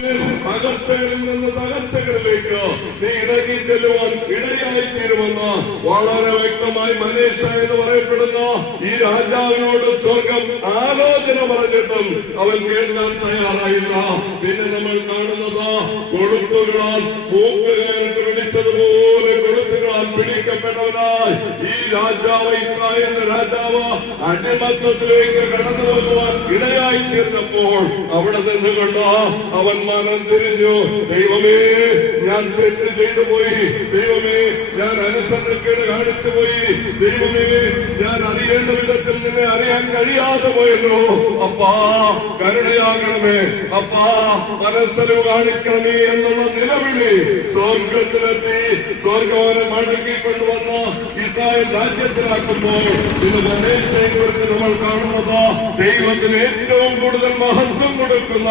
തകർച്ചകളിൽ നിന്ന് തകർച്ചകളിലേക്ക് നീ ഇറങ്ങി ചെല്ലുവാൻ ഇടയായി തീരുമെന്ന് വളരെ വ്യക്തമായി മനേഷ എന്ന് പറയപ്പെടുന്ന ഈ രാജാവിനോട് സ്വർഗം ആലോചന പറഞ്ഞിട്ടും അവൻ കേൾക്കാൻ തയ്യാറായില്ല. പിന്നെ നമ്മൾ കാണുന്നത് കൊളുത്തുകളാൽ മൂക്കുകയറിട്ട് പിടിച്ചതുപോലെ കൊളുത്തുകളാൽ പിടിക്കപ്പെട്ടവനായി ഈ രാജാവ്, ഇസ്രായേലിന്റെ രാജാവ് അടിമത്തത്തിലേക്ക് കടന്നു പോകുവാൻ ഇടയായി തീർന്നപ്പോൾ അവിടെ നിന്നുകൊണ്ട് അവൻ മനം തിരിഞ്ഞു. ദൈവമേ, ഞാൻ തെറ്റ് ചെയ്തു പോയി. ദൈവമേ, ഞാൻ അനുസരണക്കേട് കാണിച്ചു പോയി. ദൈവമേ, ഞാൻ അറിയേണ്ട വിധത്തിൽ നിന്നെ അറിയാൻ കഴിയാതെ പോയല്ലോ. അപ്പാ, കരുണയാകണമേ. അപ്പാ, മനസ്സലിവ് കാണിക്കണമേ എന്നുള്ള നിലവിളി സ്വർഗത്തിലെത്തി. സ്വർഗവനെ മടക്കിക്കൊണ്ടുവന്ന ഇസ്രായേൽ രാജ്യത്തിലാക്കുമ്പോൾ ഇന്ന് മനേഷയെക്കുറിച്ച് നമ്മൾ കാണുന്നത് ദൈവത്തിന് ഏറ്റവും കൂടുതൽ മഹത്വം കൊടുക്കുന്ന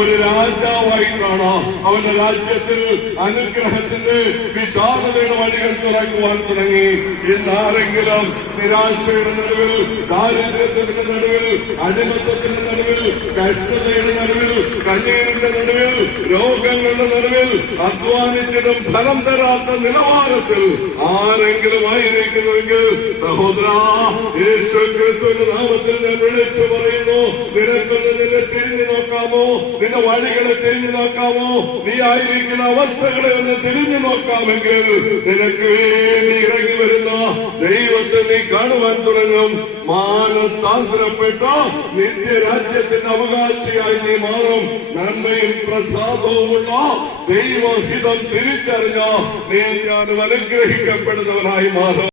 ഒരു രാജാവായിട്ടാണ്. അവന്റെ രാജ്യത്തിൽ അനുഗ്രഹത്തിന്റെ വിശാലതയുടെ വഴികൾ തുറക്കുവാൻ തുടങ്ങി. ഇന്നാരെങ്കിലും നിരാശയുടെ നടുവിൽ, ദാരിദ്ര്യത്തിന്റെ നടുവിൽ, അടിമത്തത്തിന്റെ നടുവിൽ, കഷ്ടതയുടെ നടുവിൽ, കണ്ണീരിന്റെ നടുവിൽ, രോഗങ്ങളുടെ നടുവിൽ അധ്വാനിച്ചിട്ടും ഫലം തരാത്ത നിലവാരത്തിൽ ആരെങ്കിലും ആയിരിക്കുന്നുവെങ്കിൽ സഹോദര, യേശു ക്രിസ്തുവിന്റെ നാമത്തിൽ ഞാൻ വിളിച്ചു പറയുന്നു, നിനക്കൊന്ന് നിന്നെ തിരിഞ്ഞു നോക്കാമോ? നിന്റെ വഴികളെ തിരിഞ്ഞു നോക്കാമോ? നീ ആയിരിക്കുന്ന അവസ്ഥകളെ ഒന്ന് തിരിഞ്ഞു നോക്കാമെങ്കിൽ നിനക്ക് വേണ്ടി ഇറങ്ങി വരുന്ന ദൈവത്തെ നീ കാണുവാൻ തുടങ്ങും. മാനസാന്തരപ്പെട്ട നിത്യരാജ്യത്തിന്റെ അവകാശിയായി നീ മാറും. നന്മയും പ്രസാദവുമുള്ള ദൈവഹിതം തിരിച്ചറിഞ്ഞ നീ ഞാനും അനുഗ്രഹിക്കപ്പെടുന്നവനായി മാറും.